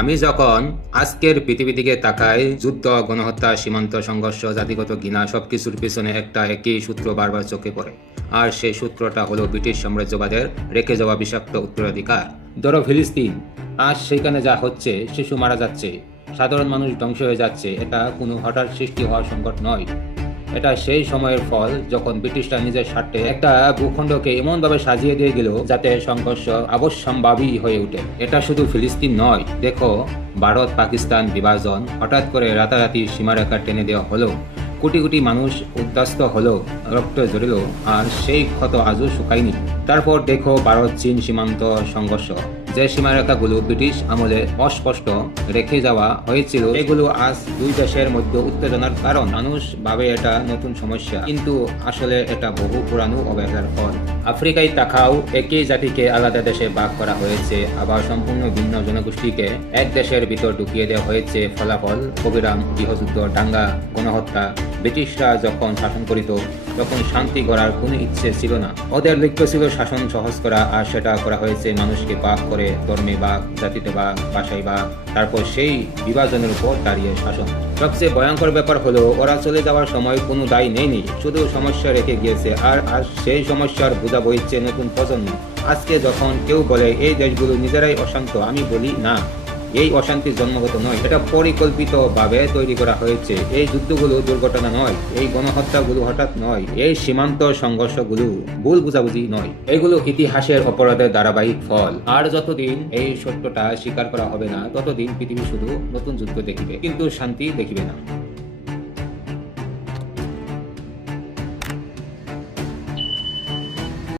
আমি যখন আজকের পৃথিবী দিকে তাকাই, যুদ্ধ, গণহত্যা, সীমান্ত সংঘর্ষ, জাতিগত ঘৃণা, সবকিছুর পিছনে একটা একই সূত্র বারবার চোখে পড়ে। আর সেই সূত্রটা হলো ব্রিটিশ সাম্রাজ্যবাদের রেখে যাওয়া বিষাক্ত উত্তরাধিকার। ধরো ফিলিস্তিন, আজ সেখানে যা হচ্ছে, শিশু মারা যাচ্ছে, সাধারণ মানুষ ধ্বংস হয়ে যাচ্ছে, এটা কোনো হঠাৎ সৃষ্টি হওয়ার সংকট নয়। এটা সেই সময়ের ফল যখন ব্রিটিশরা নিজের স্বার্থে একটা ভূখণ্ডকে এমনভাবে সাজিয়ে দিয়ে গেল যাতে সংঘর্ষ অবশ্যম্ভাবী হয়ে ওঠে। এটা শুধু ফিলিস্তিন নয়, দেখো ভারত পাকিস্তান বিভাজন, হঠাৎ করে রাতারাতি সীমারেখা টেনে দেওয়া হলো, কোটি কোটি মানুষ উদ্বাস্ত হলো, রক্ত ঝরিল, আর সেই ক্ষত আজও শুকায়নি। তারপর দেখো ভারত চীন সীমান্ত সংঘর্ষ, যে সীমারেখাগুলো ব্রিটিশ আমলে অস্পষ্ট রেখে যাওয়া হয়েছিল, এগুলো আজ দুই দেশের মধ্যে উত্তেজনার কারণ। মানুষ ভাবে এটা নতুন সমস্যা, কিন্তু আসলে এটা বহু পুরানো অবহেলার ফল। আফ্রিকায় তাকাও, একই জাতিকে আলাদা দেশে ভাগ করা হয়েছে, আবার সম্পূর্ণ ভিন্ন জনগোষ্ঠীকে এক দেশের ভিতর ঢুকিয়ে দেওয়া হয়েছে। ফলাফল অবিরাম গৃহযুদ্ধ, দাঙ্গা, গণহত্যা। ব্রিটিশরা যখন শাসন করিত তখন শান্তি গড়ার কোনো ইচ্ছে ছিল না। ওদের লক্ষ্য ছিল শাসন সহজ করা, আর সেটা করা হয়েছে মানুষকে ভাগ করে, ধর্মে ভাগ, জাতিতে ভাগ, ভাষায় ভাগ, তারপর সেই বিভাজনের উপর দাঁড়িয়ে শাসন। সবচেয়ে ভয়ঙ্কর ব্যাপার হলো ওরা চলে যাওয়ার সময় কোনো দায় নেয়নি, শুধু সমস্যা রেখে গিয়েছে, আর আজ সেই সমস্যার বোঝা বইছে নতুন প্রজন্ম। আজকে যখন কেউ বলে এই দেশগুলো নিজেরাই অশান্ত, আমি বলি না, এই অশান্তি জন্মগত নয়, এটা পরিকল্পিতভাবে তৈরি করা হয়েছে। এই যুদ্ধগুলো দুর্ঘটনা নয়, এই গণহত্যাগুলো হঠাৎ নয়, এই সীমান্ত সংঘর্ষগুলো ভুল বুঝাবুঝি নয়, এগুলো ইতিহাসের অপরাধের ধারাবাহিক ফল। আর যতদিন এই সত্যটা স্বীকার করা হবে না, ততদিন পৃথিবী শুধু নতুন যুদ্ধ দেখিবে, কিন্তু শান্তি দেখিবে না।